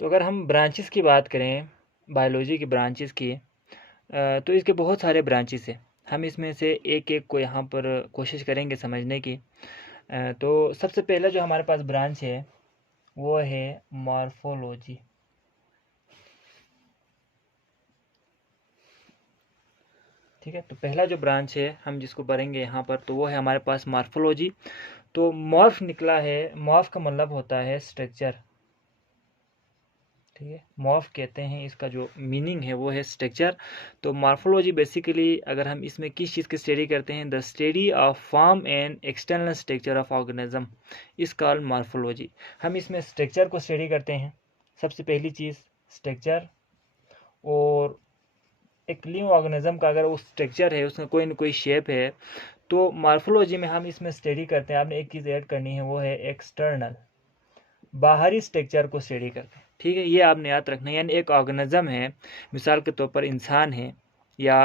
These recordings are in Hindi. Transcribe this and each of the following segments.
तो अगर हम ब्रांचेस की बात करें, बायोलॉजी की ब्रांचेस की, तो इसके बहुत सारे ब्रांचेस हैं। हम इसमें से एक एक को यहाँ पर कोशिश करेंगे समझने की। तो सबसे पहला जो हमारे पास ब्रांच है वो है मॉर्फोलॉजी। ठीक है, तो पहला जो ब्रांच है हम जिसको पढ़ेंगे यहाँ पर, तो वो है हमारे पास मॉर्फोलॉजी। तो मॉर्फ निकला है, मॉर्फ का मतलब होता है स्ट्रक्चर। ठीक है, मॉर्फ कहते हैं, इसका जो मीनिंग है वो है स्ट्रक्चर। तो मॉर्फोलॉजी बेसिकली अगर हम इसमें किस चीज़ की स्टडी करते हैं, the study of form and external structure of organism इस कॉल्ड मॉर्फोलॉजी। हम इसमें स्ट्रक्चर को स्टडी करते हैं, सबसे पहली चीज़ स्ट्रक्चर। और एक लिविंग ऑर्गेनिज्म का अगर वो स्ट्रक्चर है, उसका कोई ना कोई शेप है, तो मॉर्फोलॉजी में हम इसमें स्टडी करते हैं। आपने एक चीज़ ऐड करनी है, वो है एक्सटर्नल, बाहरी स्ट्रक्चर को स्टडी करते हैं। ठीक है, ये आपने याद रखना है। यानी एक ऑर्गेनिज्म है, मिसाल के तौर पर इंसान है, या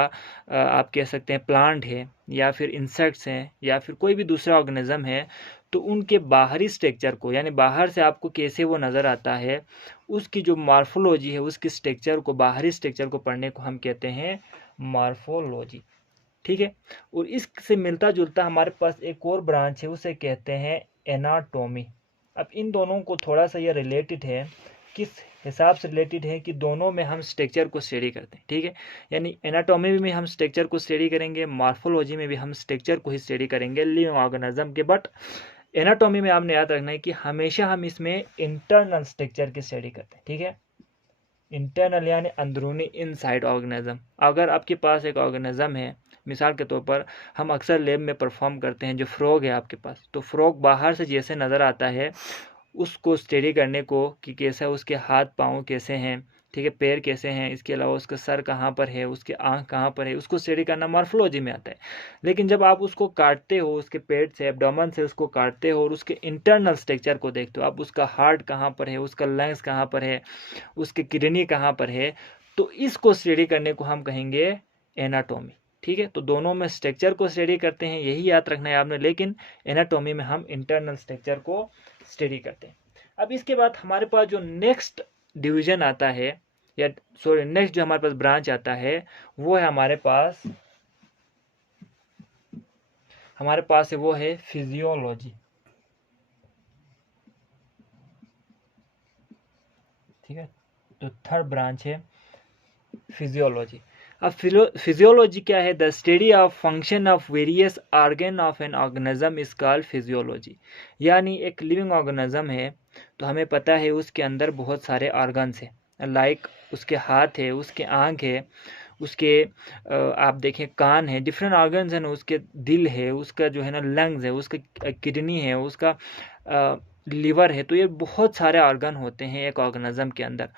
आप कह सकते हैं प्लांट है, या फिर इंसेक्ट्स हैं, या फिर कोई भी दूसरा ऑर्गेनिज्म है, तो उनके बाहरी स्ट्रक्चर को, यानी बाहर से आपको कैसे वो नज़र आता है, उसकी जो मॉर्फोलॉजी है, उसकी स्ट्रक्चर को, बाहरी स्ट्रक्चर को पढ़ने को हम कहते हैं मॉर्फोलॉजी। ठीक है, और इससे मिलता जुलता हमारे पास एक और ब्रांच है, उसे कहते हैं एनाटोमी। अब इन दोनों को थोड़ा सा ये रिलेटेड है, किस हिसाब से रिलेटेड है कि दोनों में हम स्ट्रक्चर को स्टडी करते हैं। ठीक है, यानी एनाटोमी में हम स्ट्रक्चर को स्टडी करेंगे, मॉर्फोलॉजी में भी हम स्ट्रक्चर को ही स्टडी करेंगे लिविंग ऑर्गेनिज्म के। बट एनाटोमी में आपने याद रखना है कि हमेशा हम इसमें इंटरनल स्ट्रक्चर की स्टडी करते हैं। ठीक है, इंटरनल यानी अंदरूनी, इनसाइड ऑर्गेनिज्म। अगर आपके पास एक ऑर्गेनिज्म है, मिसाल के तौर पर हम अक्सर लैब में परफॉर्म करते हैं, जो फ्रॉग है आपके पास, तो फ्रॉग बाहर से जैसे नज़र आता है, उसको स्टडी करने को कि कैसा उसके हाथ पाँव कैसे हैं, ठीक है, पैर कैसे हैं, इसके अलावा उसका सर कहाँ पर है, उसके आँख कहाँ पर है, उसको स्टडी करना मॉर्फोलॉजी में आता है। लेकिन जब आप उसको काटते हो, उसके पेट से, एब्डोमेन से उसको काटते हो और उसके इंटरनल स्ट्रक्चर को देखते हो, आप उसका हार्ट कहाँ पर है, उसका लंग्स कहाँ पर है, उसकी किडनी कहाँ पर है, तो इसको स्टडी करने को हम कहेंगे एनाटोमी। ठीक है, तो दोनों में स्ट्रक्चर को स्टडी करते हैं, यही याद रखना है आपने। लेकिन एनाटोमी में हम इंटरनल स्ट्रक्चर को स्टडी करते हैं। अब इसके बाद हमारे पास जो नेक्स्ट डिवीजन आता है, या सॉरी नेक्स्ट जो हमारे पास ब्रांच आता है, वो है हमारे पास है वो है फिजियोलॉजी। ठीक है, तो थर्ड ब्रांच है फिजियोलॉजी। अब फिजियोलॉजी क्या है? The study of function of various organ of an organism is called physiology. यानी एक लिविंग ऑर्गेनिज्म है, तो हमें पता है उसके अंदर बहुत सारे ऑर्गन्स हैं, लाइक उसके हाथ है, उसके आँख है, उसके आप देखें कान है, डिफरेंट ऑर्गन्स हैं ना, उसके दिल है, उसका जो है ना लंग्स है, उसका किडनी है, उसका लीवर है। तो ये बहुत सारे ऑर्गन होते हैं एक ऑर्गेनिज्म के अंदर।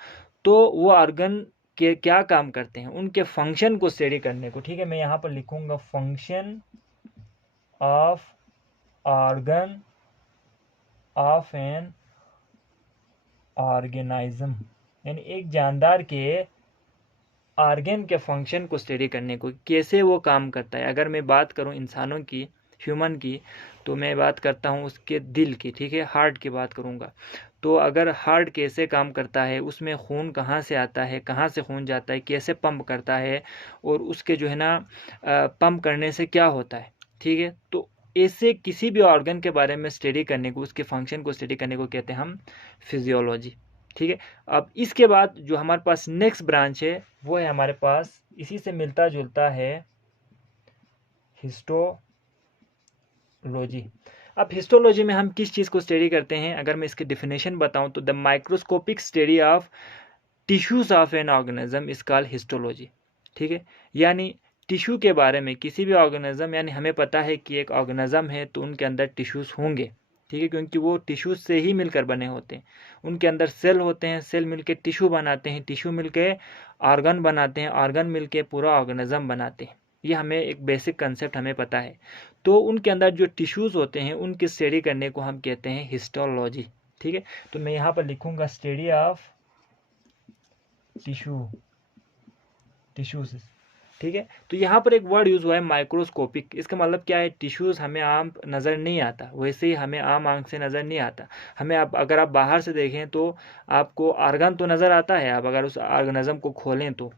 तो वो ऑर्गन के क्या काम करते हैं, उनके फंक्शन को स्टडी करने को, ठीक है, मैं यहाँ पर लिखूंगा function of organ of an organism, यानी एक जानदार के ऑर्गन के फंक्शन को स्टडी करने को, कैसे वो काम करता है। अगर मैं बात करूं इंसानों की, ह्यूमन की, तो मैं बात करता हूं उसके दिल की, ठीक है, हार्ट की बात करूंगा। तो अगर हार्ट कैसे काम करता है, उसमें खून कहाँ से आता है, कहाँ से खून जाता है, कैसे पंप करता है, और उसके जो है ना पंप करने से क्या होता है, ठीक है, तो ऐसे किसी भी ऑर्गन के बारे में स्टडी करने को, उसके फंक्शन को स्टडी करने को कहते हैं हम फिजियोलॉजी। ठीक है, अब इसके बाद जो हमारे पास नेक्स्ट ब्रांच है, वो है हमारे पास इसी से मिलता जुलता है हिस्टोलॉजी। अब हिस्टोलॉजी में हम किस चीज़ को स्टडी करते हैं? अगर मैं इसकी डेफिनेशन बताऊं तो the microscopic study of tissues of an organism is called histology. ठीक है, यानी टिश्यू के बारे में किसी भी ऑर्गेनिज्म, यानी हमें पता है कि एक ऑर्गेनिज्म है तो उनके अंदर टिश्यूज होंगे, ठीक है, क्योंकि वो टिश्यूज से ही मिलकर बने होते हैं। उनके अंदर सेल होते हैं, सेल मिलके टिश्यू बनाते हैं, टिश्यू मिलके ऑर्गन बनाते हैं, ऑर्गन मिलके पूरा ऑर्गेनिज्म बनाते हैं। ये हमें एक बेसिक कंसेप्ट हमें पता है। तो उनके अंदर जो टिश्यूज होते हैं उनकी स्टडी करने को हम कहते हैं हिस्टोलॉजी। ठीक है, तो मैं यहाँ पर लिखूंगा स्टडी ऑफ टिश्यूज। ठीक है। तो यहाँ पर एक वर्ड यूज़ हुआ है माइक्रोस्कोपिक। इसका मतलब क्या है, टिश्यूज़ हमें आम नज़र नहीं आता, वैसे ही हमें आम आंख से नज़र नहीं आता। हमें अगर आप बाहर से देखें तो आपको आर्गन तो नज़र आता है, आप अगर उस ऑर्गेनिज्म को खोलें तो,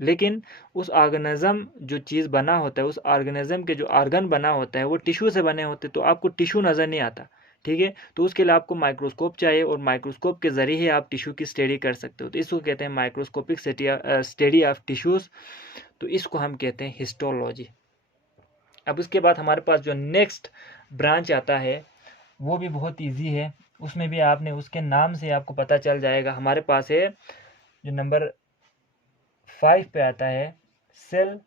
लेकिन उस ऑर्गेनिज्म जो चीज़ बना होता है, उस ऑर्गेनिज्म के जो ऑर्गन बना होता है वो टिश्यू से बने होते हैं, तो आपको टिश्यू नज़र नहीं आता। ठीक है, तो उसके लिए आपको माइक्रोस्कोप चाहिए, और माइक्रोस्कोप के ज़रिए ही आप टिश्यू की स्टडी कर सकते हो। तो इसको कहते हैं माइक्रोस्कोपिक स्टडी ऑफ टिश्यूज़। तो इसको हम कहते हैं हिस्टोलॉजी। अब उसके बाद हमारे पास जो नेक्स्ट ब्रांच आता है वो भी बहुत ईजी है, उसमें भी आपने उसके नाम से आपको पता चल जाएगा। हमारे पास है जो नंबर 5 पे आता है सेल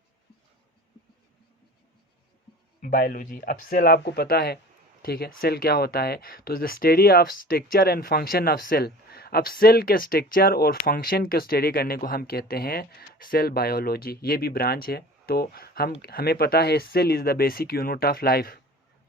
बायोलॉजी। अब सेल आपको पता है, ठीक है, सेल क्या होता है, तो the study of structure and function of cell. अब सेल के स्ट्रक्चर और फंक्शन को स्टडी करने को हम कहते हैं सेल बायोलॉजी। ये भी ब्रांच है। तो हमें पता है cell is the basic unit of life.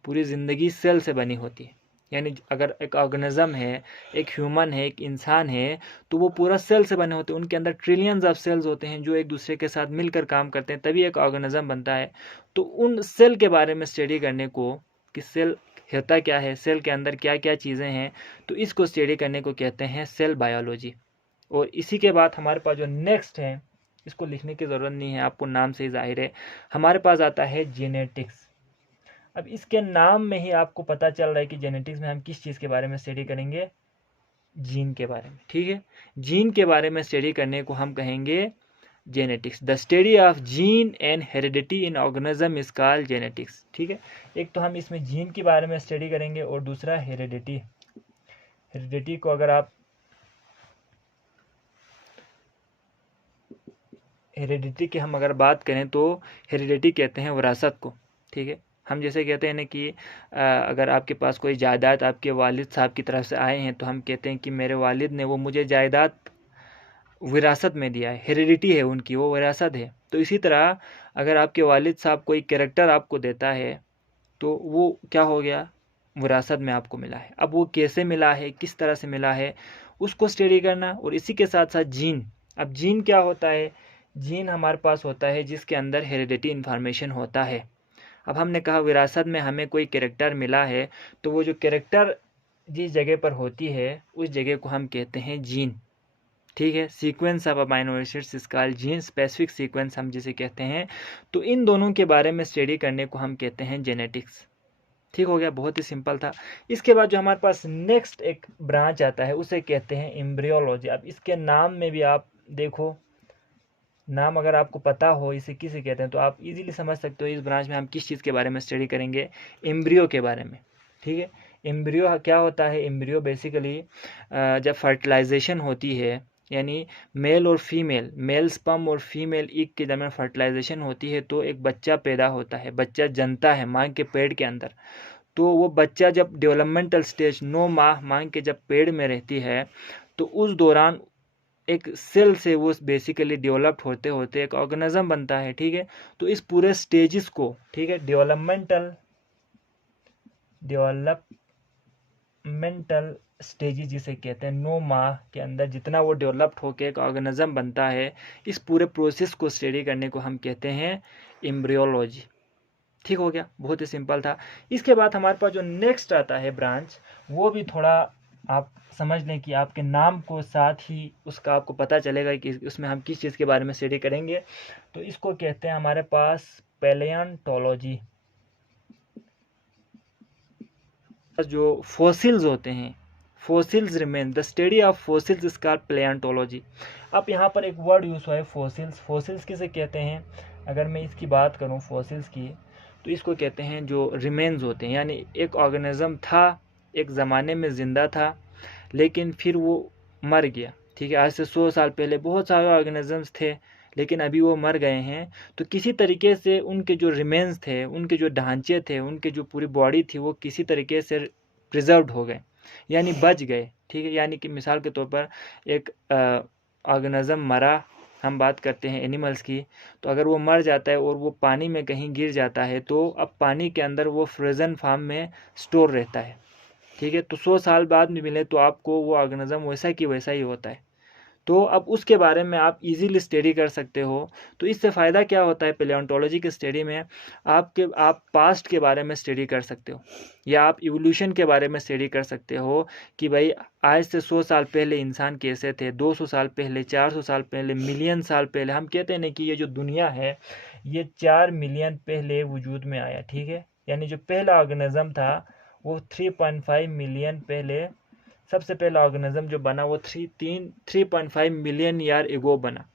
पूरी ज़िंदगी सेल से बनी होती है। यानी अगर एक ऑर्गेनिज्म है, एक ह्यूमन है, एक इंसान है, तो वो पूरा सेल से बने होते हैं। उनके अंदर ट्रिलियंस ऑफ सेल्स होते हैं जो एक दूसरे के साथ मिलकर काम करते हैं, तभी एक ऑर्गेनिज्म बनता है। तो उन सेल के बारे में स्टडी करने को, कि सेल होता क्या है, सेल के अंदर क्या क्या चीज़ें हैं, तो इसको स्टडी करने को कहते हैं सेल बायोलॉजी। और इसी के बाद हमारे पास जो नेक्स्ट है, इसको लिखने की ज़रूरत नहीं है, आपको नाम से ही जाहिर है, हमारे पास आता है जेनेटिक्स। अब इसके नाम में ही आपको पता चल रहा है कि जेनेटिक्स में हम किस चीज़ के बारे में स्टडी करेंगे, जीन के बारे में। ठीक है, जीन के बारे में स्टडी करने को हम कहेंगे genetics. The study of gene and heredity in organism is called genetics. ठीक है, एक तो हम इसमें जीन के बारे में स्टडी करेंगे और दूसरा हेरिडिटी। हेरिडिटी को अगर आप हेरिडिटी की हम अगर बात करें तो हेरिडिटी कहते हैं विरासत को। ठीक है, हम जैसे कहते हैं ना कि अगर आपके पास कोई जायदाद आपके वालिद साहब की तरफ से आए हैं, तो हम कहते हैं कि मेरे वालिद ने वो मुझे जायदाद विरासत में दिया है, हेरिडिटी है उनकी, वो विरासत है। तो इसी तरह अगर आपके वालिद साहब कोई कैरेक्टर आपको देता है, तो वो क्या हो गया, विरासत में आपको मिला है। अब वो कैसे मिला है, किस तरह से मिला है, उसको स्टडी करना। और इसी के साथ साथ जीन। अब जीन क्या होता है, जीन हमारे पास होता है जिसके अंदर हेरिडिटी इन्फॉर्मेशन होता है। अब हमने कहा विरासत में हमें कोई कैरेक्टर मिला है, तो वो जो कैरेक्टर जिस जगह पर होती है उस जगह को हम कहते हैं जीन। ठीक है, sequence of amino acids is called gene, specific sequence हम जिसे कहते हैं। तो इन दोनों के बारे में स्टडी करने को हम कहते हैं जेनेटिक्स। ठीक हो गया, बहुत ही सिंपल था। इसके बाद जो हमारे पास नेक्स्ट एक ब्रांच आता है उसे कहते हैं एम्ब्रियोलॉजी। अब इसके नाम में भी आप देखो, नाम अगर आपको पता हो इसे किसे कहते हैं, तो आप इजीली समझ सकते हो इस ब्रांच में हम किस चीज़ के बारे में स्टडी करेंगे, एम्ब्रियो के बारे में। ठीक है, एम्ब्रियो क्या होता है, एम्ब्रियो बेसिकली जब फर्टिलाइजेशन होती है, यानी मेल और फीमेल, मेल स्पर्म और फीमेल ईग के दरमियान फर्टिलाइजेशन होती है, तो एक बच्चा पैदा होता है, बच्चा जन्मता है माँ के पेट के अंदर। तो वो बच्चा जब डेवलपमेंटल स्टेज 9 माह माँ के जब पेट में रहती है, तो उस दौरान एक सेल से वो बेसिकली डेवलप्ड होते होते एक ऑर्गेनिज्म बनता है। ठीक है, तो इस पूरे स्टेजेस को, ठीक है, डेवलपमेंटल स्टेजेस जिसे कहते हैं, 9 माह के अंदर जितना वो डेवलप्ड होकर एक ऑर्गेनिज्म बनता है, इस पूरे प्रोसेस को स्टडी करने को हम कहते हैं एम्ब्रियोलॉजी। ठीक हो गया, बहुत ही सिंपल था। इसके बाद हमारे पास जो नेक्स्ट आता है ब्रांच, वो भी थोड़ा आप समझ लें कि आपके नाम को साथ ही उसका आपको पता चलेगा कि उसमें हम किस चीज़ के बारे में स्टडी करेंगे। तो इसको कहते हैं हमारे पास पैलियोंटोलॉजी। जो फॉसिल्स होते हैं, fossils remain, the study of fossils is called palaeontology. अब यहाँ पर एक वर्ड यूज़ हुआ है फॉसिल्स। फॉसिल्स किसे कहते हैं, अगर मैं इसकी बात करूँ फॉसिल्स की, तो इसको कहते हैं जो रिमेन्स होते हैं, यानी एक ऑर्गेनिज्म था, एक ज़माने में ज़िंदा था, लेकिन फिर वो मर गया। ठीक है, आज से 100 साल पहले बहुत सारे ऑर्गेनिजम्स थे, लेकिन अभी वो मर गए हैं। तो किसी तरीके से उनके जो रिमेन्स थे, उनके जो ढांचे थे, उनके जो पूरी बॉडी थी, वो किसी तरीके से प्रिजर्व्ड हो गए, यानी बच गए। ठीक है, यानी कि मिसाल के तौर पर एक ऑर्गेनिज्म मरा, हम बात करते हैं एनिमल्स की, तो अगर वो मर जाता है और वो पानी में कहीं गिर जाता है, तो अब पानी के अंदर वो फ्रोजन फॉर्म में स्टोर रहता है। ठीक है, तो 100 साल बाद में मिले तो आपको वो ऑर्गेनिज्म वैसा कि वैसा ही होता है। तो अब उसके बारे में आप इजीली स्टडी कर सकते हो। तो इससे फ़ायदा क्या होता है, पैलियोंटोलॉजी की स्टडी में आप पास्ट के बारे में स्टडी कर सकते हो, या आप इवोल्यूशन के बारे में स्टडी कर सकते हो कि भाई आज से 100 साल पहले इंसान कैसे थे, 200 साल पहले, 400 साल पहले, मिलियन साल पहले। हम कहते हैं ना कि ये जो दुनिया है ये 4 मिलियन पहले वजूद में आया, ठीक है। यानी जो पहला ऑर्गेनिज्म था वो 3.5 मिलियन पहले, सबसे पहला ऑर्गेनिज्म जो बना वो 3.5 मिलियन ईयर एगो बना,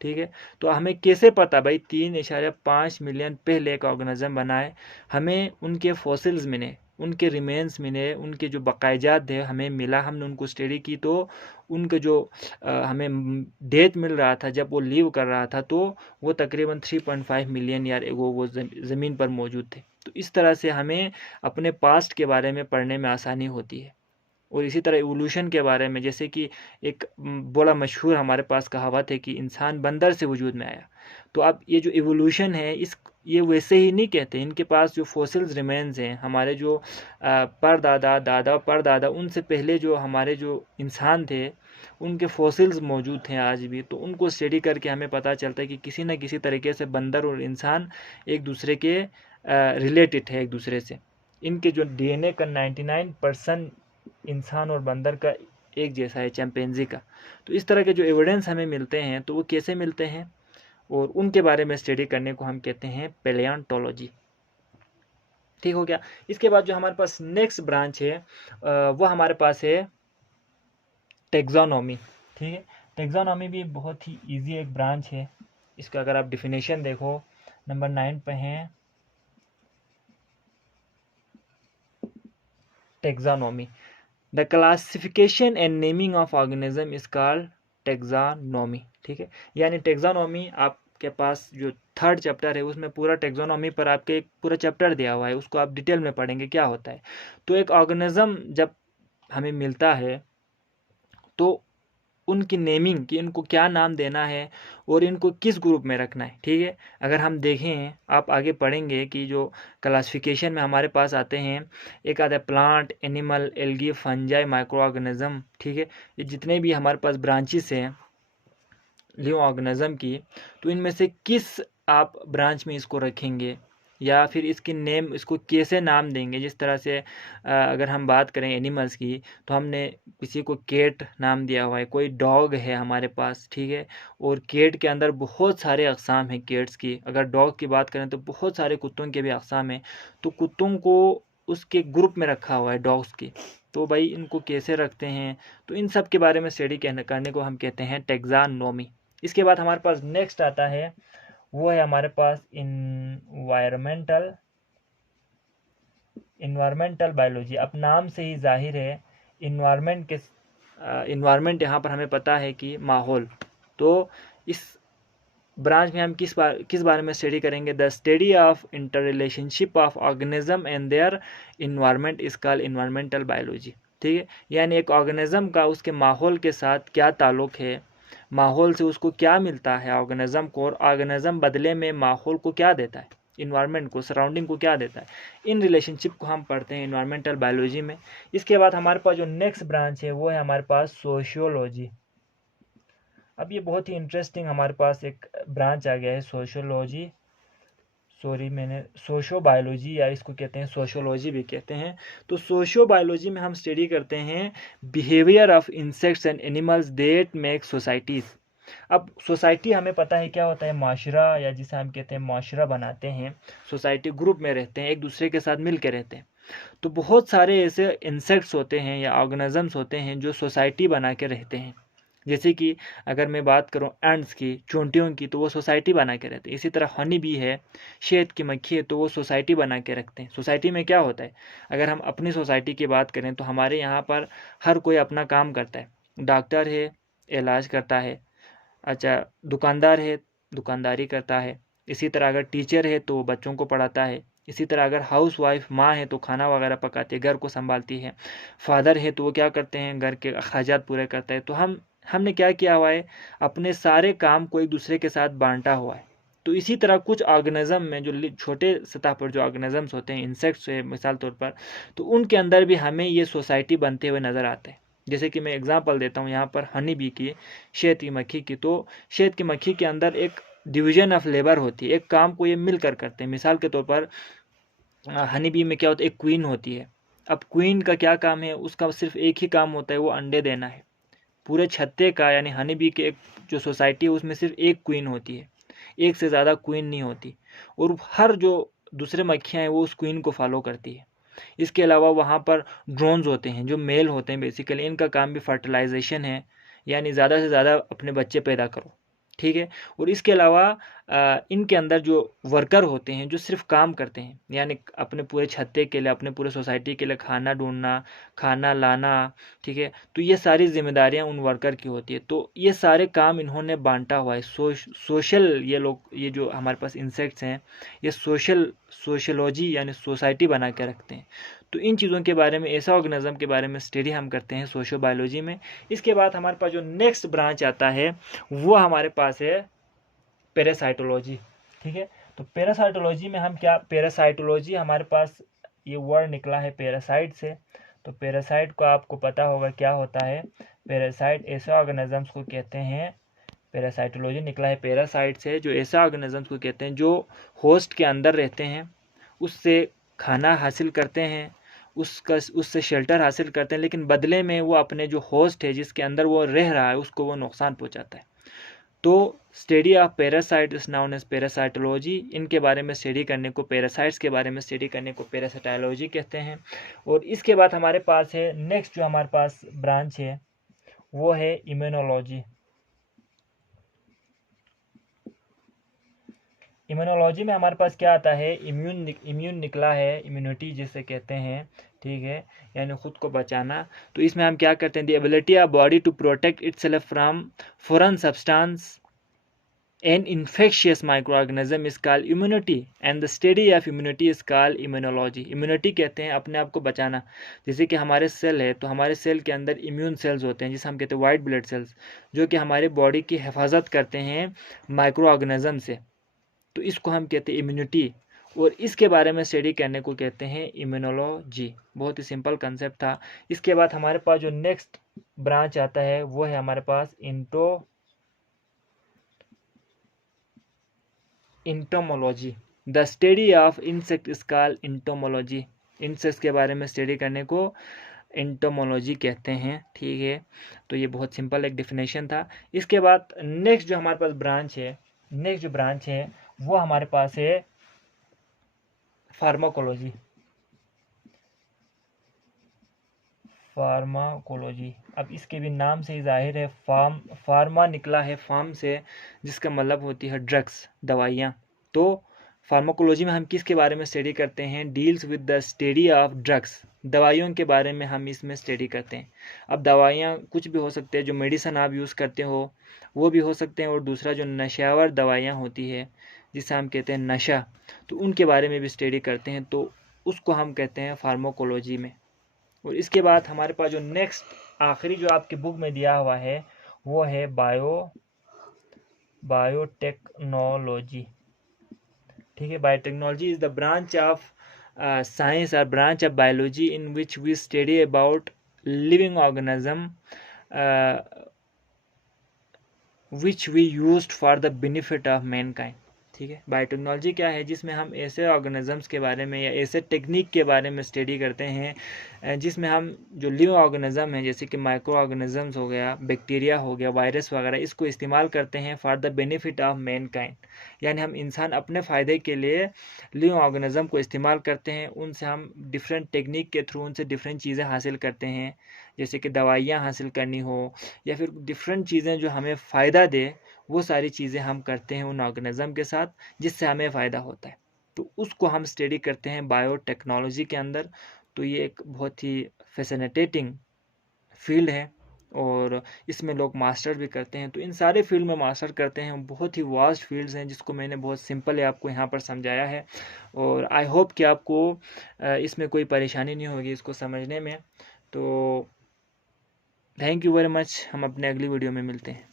ठीक है। तो हमें कैसे पता भाई 3.5 मिलियन पहले एक ऑर्गेनिज्म बना है? हमें उनके फॉसिल्स मिले, उनके रिमेन्स मिले, उनके जो बाकायजात है हमें मिला, हमने उनको स्टडी की, तो उनके जो हमें डेट मिल रहा था जब वो लीव कर रहा था, तो वो तकरीबन 3.5 मिलियन ईयर एगो वो ज़मीन पर मौजूद थे। तो इस तरह से हमें अपने पास्ट के बारे में पढ़ने में आसानी होती है। और इसी तरह इवोल्यूशन के बारे में, जैसे कि एक बड़ा मशहूर हमारे पास कहावत है कि इंसान बंदर से वजूद में आया। तो अब ये जो इवोल्यूशन है ये वैसे ही नहीं कहते, इनके पास जो फॉसिल्स रिमेन्स हैं, हमारे जो परदादा, दादा, परदादा, उनसे पहले जो हमारे जो इंसान थे उनके फॉसिल्स मौजूद हैं आज भी। तो उनको स्टडी करके हमें पता चलता है कि किसी न किसी तरीके से बंदर और इंसान एक दूसरे के रिलेटेड है एक दूसरे से। इनके जो डीएनए का 99% इंसान और बंदर का एक जैसा है, चैंपियंजी का। तो इस तरह के जो एविडेंस हमें मिलते हैं तो वो कैसे मिलते हैं, और उनके बारे में स्टडी करने को हम कहते हैं पैलियोंटोलॉजी। ठीक हो गया। इसके बाद जो हमारे पास नेक्स्ट ब्रांच है वो हमारे पास है टेक्सोनॉमी, ठीक है। टेक्सोनॉमी भी बहुत ही इजी एक ब्रांच है। इसका अगर आप डिफिनेशन देखो, नंबर 9 पे है taxonomy. The classification and naming of organism is called taxonomy, ठीक है। यानी टेक्सोनॉमी आपके पास जो 3rd चैप्टर है उसमें पूरा टेक्सोनॉमी पर आपके एक पूरा चैप्टर दिया हुआ है, उसको आप डिटेल में पढ़ेंगे क्या होता है। तो एक ऑर्गेनिज्म जब हमें मिलता है तो उनकी नेमिंग, कि इनको क्या नाम देना है और इनको किस ग्रुप में रखना है, ठीक है। अगर हम देखें, आप आगे पढ़ेंगे कि जो क्लासिफिकेशन में हमारे पास आते हैं, एक आता है plant, animal, algae, fungi, micro organism, ठीक है। ये जितने भी हमारे पास ब्रांचेस हैं लिविंग ऑर्गेनिज्म की, तो इनमें से किस आप ब्रांच में इसको रखेंगे, या फिर इसकी नेम, इसको कैसे नाम देंगे। जिस तरह से अगर हम बात करें एनिमल्स की, तो हमने किसी को कैट नाम दिया हुआ है, कोई डॉग है हमारे पास, ठीक है। और कैट के अंदर बहुत सारे अक़साम हैं कैट्स की। अगर डॉग की बात करें तो बहुत सारे कुत्तों के भी अक़साम हैं। तो कुत्तों को उसके ग्रुप में रखा हुआ है डॉग्स की। तो भाई इनको कैसे रखते हैं, तो इन सब के बारे में स्टडी करने को हम कहते हैं टेक्सोनॉमी। इसके बाद हमारे पास नेक्स्ट आता है, वो है हमारे पास इन्वायरमेंटल बायोलॉजी। अब नाम से ही जाहिर है इन्वायरमेंट यहाँ पर हमें पता है कि माहौल। तो इस ब्रांच में हम किस बारे में स्टडी करेंगे? The study of inter relationship of organism and their environment is called environmental biology, ठीक है। यानी एक ऑर्गेनिज्म का उसके माहौल के साथ क्या ताल्लुक है, माहौल से उसको क्या मिलता है ऑर्गेनिज्म को, और ऑर्गेनिज्म बदले में माहौल को क्या देता है, इन्वायरमेंट को, सराउंडिंग को क्या देता है। इन रिलेशनशिप को हम पढ़ते हैं इन्वायरमेंटल बायोलॉजी में। इसके बाद हमारे पास जो नेक्स्ट ब्रांच है वो है हमारे पास सोशियोलॉजी। अब ये बहुत ही इंटरेस्टिंग हमारे पास एक ब्रांच आ गया है सोशियोलॉजी, मैंने सोशो बायोलॉजी, या इसको कहते हैं सोशियोलॉजी भी कहते हैं। तो सोशो बायोलॉजी में हम स्टडी करते हैं behaviour of insects and animals that make societies. अब सोसाइटी हमें पता है क्या होता है, माशरा, या जिसे हम कहते हैं माशरा बनाते हैं, सोसाइटी ग्रुप में रहते हैं, एक दूसरे के साथ मिल के रहते हैं। तो बहुत सारे ऐसे इंसेक्ट्स होते हैं या ऑर्गेनिजम्स होते हैं जो सोसाइटी बना के रहते हैं। जैसे कि अगर मैं बात करूं एंड्स की, चूंटियों की, तो वो सोसाइटी बना के रहते हैं। इसी तरह हनी भी है, शहद की मक्खी है, तो वो सोसाइटी बना के रखते हैं। सोसाइटी में क्या होता है, अगर हम अपनी सोसाइटी की बात करें तो हमारे यहाँ पर हर कोई अपना काम करता है। डॉक्टर है, इलाज करता है, अच्छा दुकानदार है, दुकानदारी करता है। इसी तरह अगर टीचर है तो बच्चों को पढ़ाता है। इसी तरह अगर हाउस वाइफ माँ है तो खाना वगैरह पकाती है, घर को संभालती है। फादर है तो वो क्या करते हैं, घर के अखराजात पूरे करता है। तो हमने क्या किया हुआ है, अपने सारे काम को एक दूसरे के साथ बांटा हुआ है। तो इसी तरह कुछ ऑर्गेनिज्म में जो छोटे सतह पर जो ऑर्गेनिजम्स होते हैं, इंसेक्ट्स है मिसाल तौर पर, तो उनके अंदर भी हमें ये सोसाइटी बनते हुए नज़र आते हैं। जैसे कि मैं एग्जांपल देता हूँ यहाँ पर हनी बी की, शहद की मक्खी की। तो शहद की मक्खी के अंदर एक डिवीजन ऑफ लेबर होती है, एक काम को ये मिलकर करते हैं। मिसाल के तौर पर हनी बी में क्या होता है, एक क्वीन होती है। अब क्वीन का क्या काम है, उसका सिर्फ एक ही काम होता है, वो अंडे देना है। पूरे छत्ते का यानी हनी बी के एक जो सोसाइटी है उसमें सिर्फ एक क्वीन होती है, एक से ज़्यादा क्वीन नहीं होती। और हर जो दूसरे मक्खियाँ हैं वो उस क्वीन को फॉलो करती है। इसके अलावा वहाँ पर ड्रोन्स होते हैं जो मेल होते हैं, बेसिकली इनका काम भी फर्टिलाइजेशन है, यानी ज़्यादा से ज़्यादा अपने बच्चे पैदा करो, ठीक है। और इसके अलावा इनके अंदर जो वर्कर होते हैं जो सिर्फ काम करते हैं, यानी अपने पूरे छत्ते के लिए, अपने पूरे सोसाइटी के लिए खाना ढूंढना, खाना लाना, ठीक है। तो ये सारी जिम्मेदारियां उन वर्कर की होती है। तो ये सारे काम इन्होंने बांटा हुआ है। सोशल, ये लोग, ये जो हमारे पास इंसेक्ट्स हैं, ये सोशलॉजी यानी सोसाइटी बना के रखते हैं। तो इन चीज़ों के बारे में, ऐसा ऑर्गेनिज्म के बारे में स्टडी हम करते हैं सोशो बायोलॉजी में। इसके बाद हमारे पास जो नेक्स्ट ब्रांच आता है वो हमारे पास है पैरासाइटोलॉजी, ठीक है। तो पैरासाइटोलॉजी में हम क्या, पैरासाइटोलॉजी हमारे पास ये वर्ड निकला है पैरासाइट से। तो पैरासाइट को आपको पता होगा क्या होता है। पैरासाइट ऐसे ऑर्गेनिजम्स को कहते हैं, पैरासाइटोलॉजी निकला है पैरासाइट से, जो ऐसा ऑर्गेनिजम्स को कहते हैं जो होस्ट के अंदर रहते हैं, उससे खाना हासिल करते हैं, उससे शेल्टर हासिल करते हैं, लेकिन बदले में वो अपने जो होस्ट है जिसके अंदर वो रह रहा है उसको वो नुकसान पहुंचाता है। तो study of parasite is known as parasitology. इनके बारे में स्टडी करने को, पैरासाइट्स के बारे में स्टडी करने को पैरासाइटोलॉजी कहते हैं। और इसके बाद हमारे पास है नेक्स्ट जो हमारे पास ब्रांच है वो है इम्यूनोलॉजी। इम्यूनोलॉजी में हमारे पास क्या आता है, इम्यून निकला है, इम्यूनिटी जिसे कहते हैं, ठीक है, यानी खुद को बचाना। तो इसमें हम क्या करते हैं, the ability of body to protect itself from foreign substance an infectious micro organism is called immunity and the study of immunity is called immunology. Immunity कहते हैं अपने आप को बचाना। जैसे कि हमारे सेल है, तो हमारे सेल के अंदर इम्यून सेल्स होते हैं जिसे हम कहते हैं वाइट ब्लड सेल्स, जो कि हमारे बॉडी की हिफाजत करते हैं माइक्रो ऑर्गेनिज्म से। तो इसको हम कहते हैं इम्यूनिटी, और इसके बारे में स्टडी करने को कहते हैं इम्यूनोलॉजी। बहुत ही सिंपल कंसेप्ट था। इसके बाद हमारे पास जो नेक्स्ट ब्रांच आता है वो है हमारे पास entomology. The study of insect is called entomology. Insects के बारे में स्टडी करने को इंटोमोलॉजी कहते हैं, ठीक है। तो ये बहुत सिंपल एक डेफिनेशन था। इसके बाद नेक्स्ट जो हमारे पास ब्रांच है, नेक्स्ट जो ब्रांच है वो हमारे पास है फार्माकोलॉजी। फार्माकोलॉजी, अब इसके भी नाम से ही जाहिर है, फार्मा निकला है फार्म से, जिसका मतलब होती है ड्रग्स, दवाइयाँ। तो फार्माकोलॉजी में हम किसके बारे में स्टडी करते हैं, deals with the study of drugs. दवाइयों के बारे में हम इसमें स्टडी करते हैं। अब दवाइयाँ कुछ भी हो सकते हैं, जो मेडिसिन आप यूज़ करते हो वो भी हो सकते हैं, और दूसरा जो नशावर दवाइयाँ होती है जिसे हम कहते हैं नशा, तो उनके बारे में भी स्टडी करते हैं। तो उसको हम कहते हैं फार्माकोलॉजी में। और इसके बाद हमारे पास जो नेक्स्ट आखिरी जो आपकी बुक में दिया हुआ है वो है बायोटेक्नोलॉजी, ठीक है। Biotechnology is the branch of science और branch of biology in which we study about living organism which we used for the benefit of mankind, ठीक है। बायोटेक्नोलॉजी क्या है, जिसमें हम ऐसे ऑर्गेनिजम्स के बारे में या ऐसे टेक्निक के बारे में स्टडी करते हैं जिसमें हम जो लिविंग ऑर्गेनिज्म है, जैसे कि माइक्रो ऑर्गेनिजम्स हो गया, बैक्टीरिया हो गया, वायरस वगैरह, इसको इस्तेमाल करते हैं for the benefit of Mankind. यानी हम इंसान अपने फ़ायदे के लिए लिविंग ऑर्गेनिज्म को इस्तेमाल करते हैं, उनसे हम डिफरेंट टेक्निक के थ्रू उनसे डिफरेंट चीज़ें हासिल करते हैं, जैसे कि दवाइयाँ हासिल करनी हो या फिर डिफरेंट चीज़ें जो हमें फ़ायदा दे, वो सारी चीज़ें हम करते हैं उन ऑर्गेनिज्म के साथ जिससे हमें फ़ायदा होता है। तो उसको हम स्टडी करते हैं बायोटेक्नोलॉजी के अंदर। तो ये एक बहुत ही फैसिनेटिंग फील्ड है और इसमें लोग मास्टर भी करते हैं। तो इन सारे फील्ड में मास्टर करते हैं, बहुत ही वास्ट फील्ड्स हैं जिसको मैंने बहुत सिंपल है आपको यहाँ पर समझाया है। और आई होप कि आपको इसमें कोई परेशानी नहीं होगी इसको समझने में। तो थैंक यू वेरी मच, हम अपने अगली वीडियो में मिलते हैं।